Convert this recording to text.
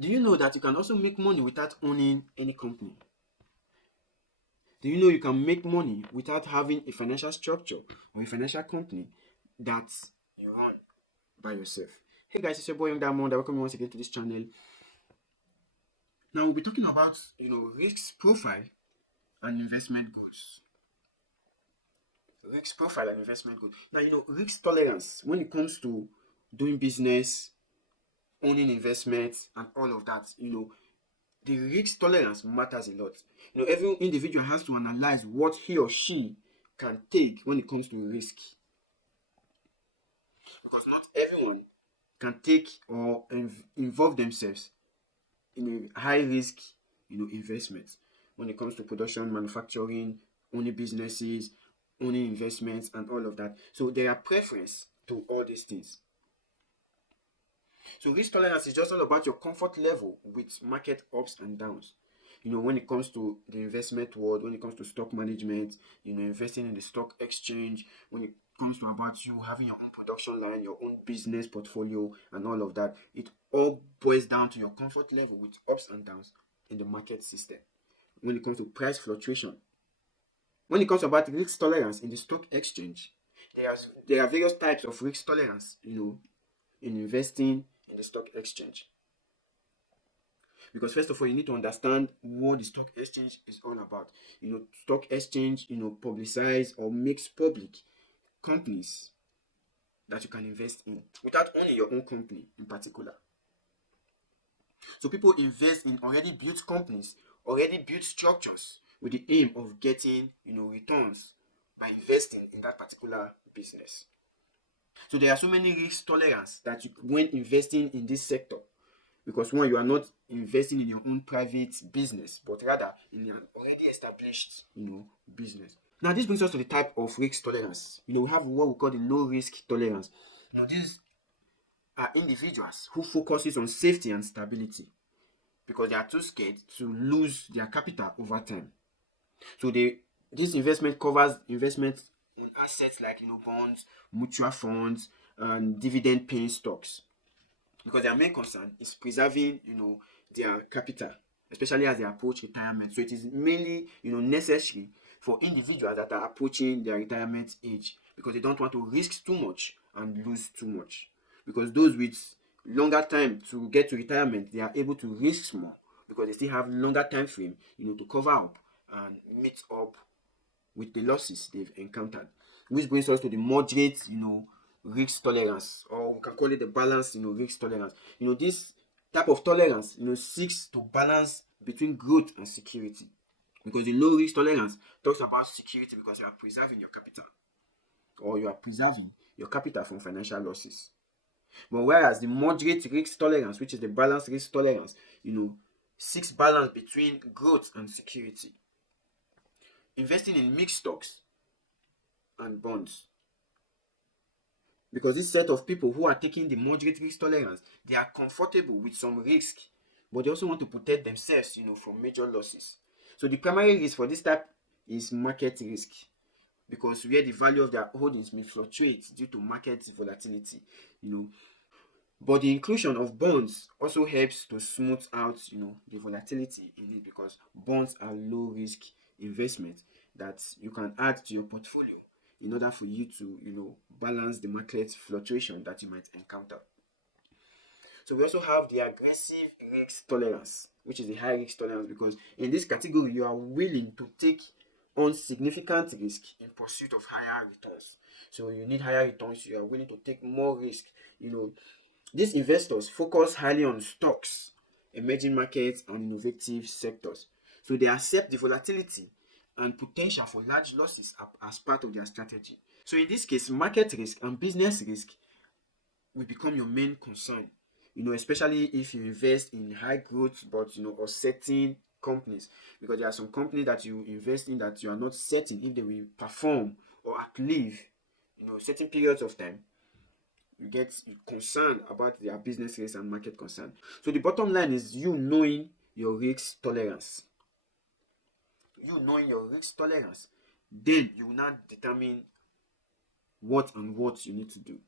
Do you know that you can also make money without owning any company? Do you know you can make money without having a financial structure or a financial company that you run by yourself? Hey guys, it's your boy Young Diamond. Welcome you once again to this channel. Now we'll be talking about risk profile and investment goals. Risk profile and investment goals. Now risk tolerance when it comes to doing business, owning investments, and all of that. The risk tolerance matters a lot. Every individual has to analyze what he or she can take when it comes to risk, because not everyone can take or involve themselves in a high risk investment when it comes to production, manufacturing, owning businesses, owning investments, and all of that. So there are preference to all these things. So risk tolerance is just all about your comfort level with market ups and downs. When it comes to the investment world, when it comes to stock management, investing in the stock exchange, when it comes to about you having your own production line, your own business portfolio, and all of that, it all boils down to your comfort level with ups and downs in the market system. When it comes to price fluctuation, when it comes about risk tolerance in the stock exchange, there are various types of risk tolerance, in investing in the stock exchange. Because first of all, you need to understand what the stock exchange is all about. Stock exchange, publicize or makes public companies that you can invest in without owning your own company in particular. So people invest in already built companies, already built structures with the aim of getting, returns by investing in that particular business. So there are so many risk tolerance that when investing in this sector, because one, you are not investing in your own private business, but rather in an already established, business. Now, this brings us to the type of risk tolerance. We have what we call the low risk tolerance. These are individuals who focuses on safety and stability because they are too scared to lose their capital over time. So this investment covers investment on assets like bonds, mutual funds, and dividend paying stocks, because their main concern is preserving their capital, especially as they approach retirement. So it is mainly necessary for individuals that are approaching their retirement age, because they don't want to risk too much and lose too much. Because those with longer time to get to retirement, they are able to risk more because they still have longer time frame to cover up and meet up with the losses they've encountered. Which brings us to the moderate risk tolerance, or we can call it the balanced risk tolerance. This type of tolerance seeks to balance between growth and security, because the low risk tolerance talks about security because you are preserving your capital, or you are preserving your capital from financial losses. But whereas the moderate risk tolerance, which is the balanced risk tolerance, seeks balance between growth and security. Investing in mixed stocks and bonds, because this set of people who are taking the moderate risk tolerance, they are comfortable with some risk, but they also want to protect themselves from major losses. So the primary risk for this type is market risk, because where the value of their holdings may fluctuate due to market volatility. But the inclusion of bonds also helps to smooth out the volatility in it, because bonds are low risk investments that you can add to your portfolio in order for you to balance the market fluctuation that you might encounter. So we also have the aggressive risk tolerance, which is the high risk tolerance, because in this category you are willing to take on significant risk in pursuit of higher returns. So you need higher returns, you are willing to take more risk. These investors focus highly on stocks, emerging markets, and innovative sectors. So they accept the volatility and potential for large losses as part of their strategy. So in this case, market risk and business risk will become your main concern, especially if you invest in high growth but or certain companies, because there are some companies that you invest in that you are not certain if they will perform or outlive certain periods of time. You get concerned about their business risk and market concern. So the bottom line is you knowing your risk tolerance. Then you will now determine what you need to do.